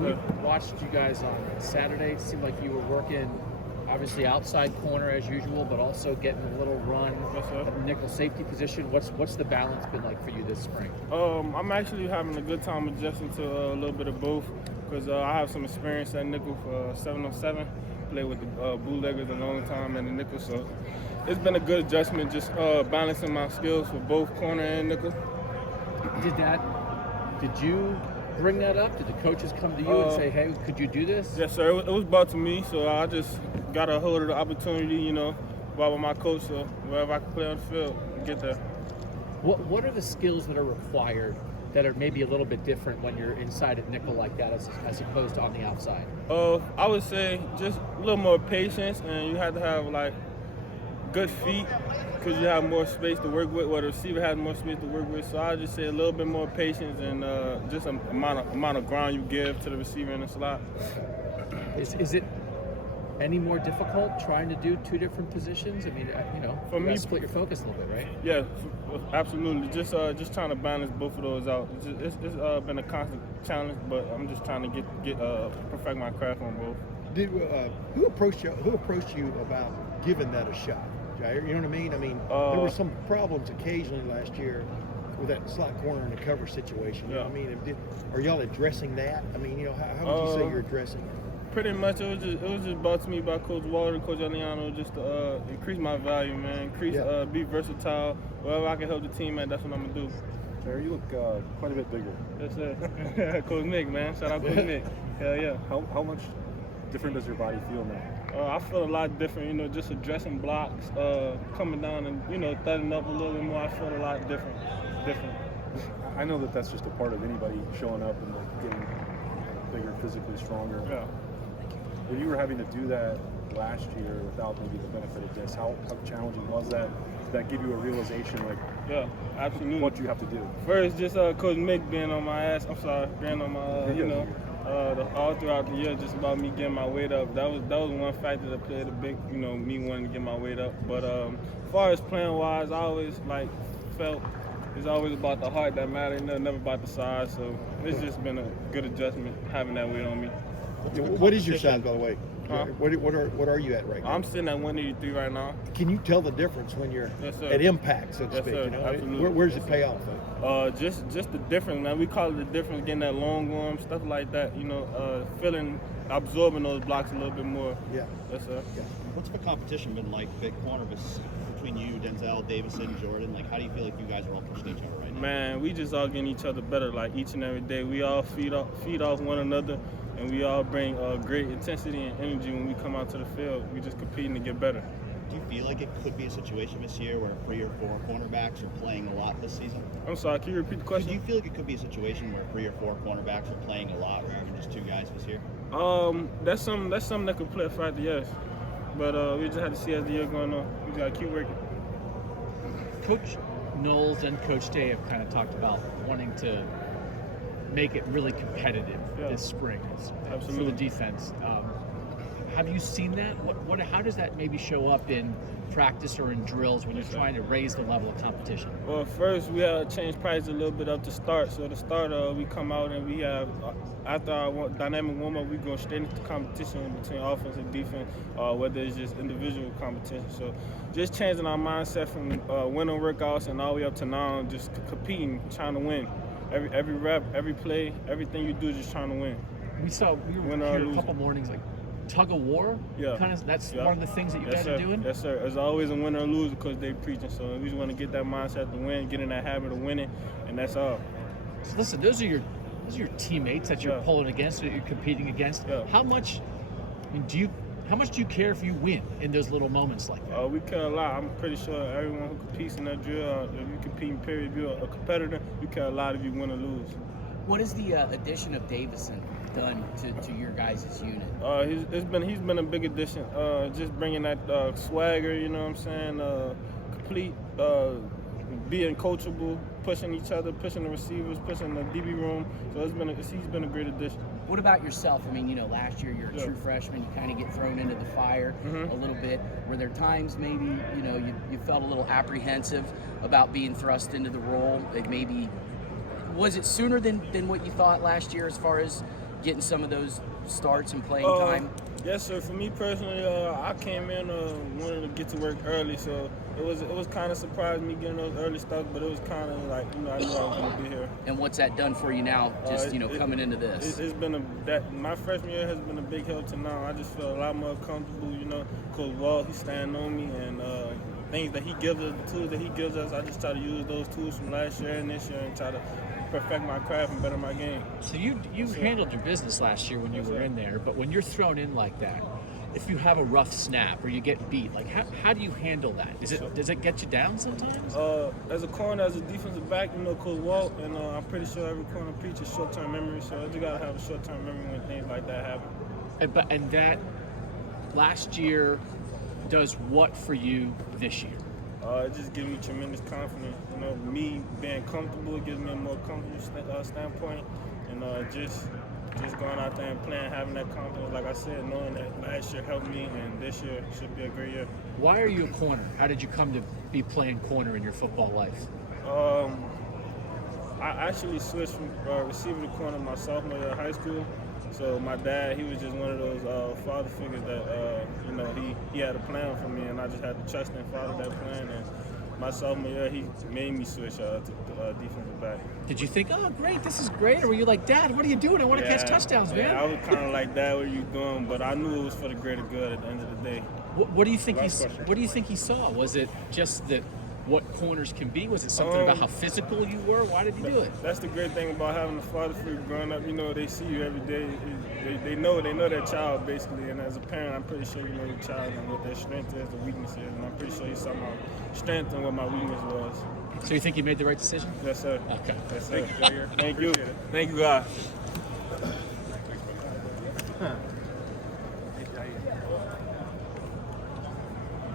We watched you guys on Saturday. It seemed like you were working, obviously outside corner as usual, but also getting a little run at the nickel safety position. What's the balance been like for you this spring? I'm actually having a good time adjusting to a little bit of both because I have some experience at nickel for 7-on-7. Played with the bootleggers a long time in the nickel, so it's been a good adjustment, just balancing my skills for both corner and nickel. Did you bring that up? Did the coaches come to you and say, hey, could you do this? Yes, sir. It was brought to me, so I just got a hold of the opportunity, brought with my coach, so wherever I can play on the field, get there. What are the skills that are required that are maybe a little bit different when you're inside at nickel like that as opposed to on the outside? I would say just a little more patience, and you have to have, good feet because you have more space to work with, or the receiver has more space to work with. So I just say a little bit more patience and just amount of ground you give to the receiver in the slot. Is it any more difficult trying to do two different positions? I mean, for me, split your focus a little bit, right? Yeah, absolutely. Just trying to balance both of those out. It's been a constant challenge, but I'm just trying to get perfect my craft on both. Who approached you about giving that a shot, Jyaire? You know what I mean? I mean, there were some problems occasionally last year with that slot corner in the cover situation. You know what I mean? Are y'all addressing that? I mean, how would you say you're addressing it? Pretty much, it was just brought to me by Coach Walter, Coach Aliano, just to increase my value, man. Be versatile. Wherever I can help the team at, that's what I'm gonna do. Jyaire, you look quite a bit bigger. Yes, sir. Coach Nick, man. Shout out Coach Nick. Hell yeah. How much different does your body feel now? I feel a lot different, just addressing blocks, coming down and, thudding up a little bit more. I feel a lot different. I know that's just a part of anybody showing up and getting bigger, physically stronger. Yeah. When you were having to do that last year without maybe the benefit of this, how challenging was that? Did that give you a realization, yeah, absolutely, what you have to do? First, just Coach Mick being on my ass. I'm sorry, being on my, all throughout the year, just about me getting my weight up. That was one factor that played a big, me wanting to get my weight up. But as far as playing wise, I always felt it's always about the heart that matters, never about the size. So it's just been a good adjustment having that weight on me. What is your size, by the way? Huh? What are you at right now? I'm sitting at 183 right now. Can you tell the difference when you're at impact, so to speak? Sir. Absolutely. Where does it pay off? Just the difference, man. We call it the difference, getting that long arm, stuff like that. Absorbing those blocks a little bit more. Yeah. Yes, sir. Yeah. What's the competition been like, big corner, between you, Denzel, Davison, Jordan? How do you feel like you guys are all pushing each other right now? Man, we just all getting each other better, each and every day. We all feed off one another, and we all bring great intensity and energy when we come out to the field. We just competing to get better. Do you feel like it could be a situation this year where 3 or 4 cornerbacks are playing a lot this season? I'm sorry, can you repeat the question? Do you feel like it could be a situation where 3 or 4 cornerbacks are playing a lot, or even just 2 guys this year? That's something that could play a factor, yes. But we just have to see as the year going on. We got to keep working. Coach Knowles and Coach Day have kind of talked about wanting to make it really competitive this spring for the defense. Have you seen that? How does that maybe show up in practice or in drills when you're trying to raise the level of competition? Well, first we change price a little bit up to start. So to start, we come out and we have, after our dynamic warm-up, we go straight into competition between offense and defense, whether it's just individual competition. So just changing our mindset from winning workouts and all the way up to now, just competing, trying to win. Every rep, every play, everything you do is just trying to win. We were here a couple mornings, tug of war. That's one of the things that you guys are doing. Yes, sir. There's always a winner or loser because they're preaching. So we just want to get that mindset to win, get in that habit of winning, and that's all. So listen, those are your teammates that you're pulling against, that you're competing against. Yeah. How much do you care if you win in those little moments like that? We care a lot. I'm pretty sure everyone who competes in that drill, if you compete, period, if you're a competitor, you care a lot if you win or lose. What has the addition of Davison done to your guys' unit? He's been a big addition. Just bringing that swagger, you know what I'm saying? Complete, being coachable, pushing each other, pushing the receivers, pushing the DB room. So he's been a great addition. What about yourself? I mean, last year you're a true freshman. You kind of get thrown into the fire a little bit. Were there times maybe you felt a little apprehensive about being thrust into the role? Was it sooner than what you thought last year as far as getting some of those starts and playing time? Yes, sir. For me personally, I came in wanting to get to work early, so it was kind of surprising me getting those early starts, but it was kind of like, you know, I knew I was going to be here. And what's that done for you now, just, you know, coming into this? It's been my freshman year has been a big help to now. I just feel a lot more comfortable, you know. Coach Walt, he's standing on me, and things that he gives us, the tools that he gives us, I just try to use those tools from last year and this year and try to perfect my craft and better my game. So you handled your business last year when you were in there, but when you're thrown in like that, if you have a rough snap or you get beat, like how do you handle that? Does it get you down sometimes? As a corner, as a defensive back, you know, Coach Walt, and I'm pretty sure every corner preaches short-term memory, so you gotta have a short-term memory when things like that happen. And that last year does what for you this year? It just gives me tremendous confidence. You know, me being comfortable, it gives me a more comfortable standpoint, and just going out there and playing, having that confidence. Like I said, knowing that last year helped me, and this year should be a great year. Why are you a corner? How did you come to be playing corner in your football life? I actually switched from receiver to corner my sophomore year of high school. So my dad, he was just one of those father figures that, you know, he had a plan for me, and I just had to trust and follow that plan. And my sophomore year, he made me switch to defensive back. Did you think, oh, great, this is great? Or were you like, Dad, what are you doing? I want to catch touchdowns, man. Yeah, I was kind of like, Dad, what are you doing? But I knew it was for the greater good at the end of the day. What do you think he saw? Was it just that what corners can be? Was it something about how physical you were? Why did he do it? That's the great thing about having a father figure growing up. You know, they see you every day. They know their child, basically. And as a parent, I'm pretty sure you know your child and what their strength is, the weakness is. And I'm pretty sure you saw my strength and what my weakness was. So you think you made the right decision? Yes, sir. Okay. Yes, sir. Thank you, Jyaire. Thank you. Thank you, guys.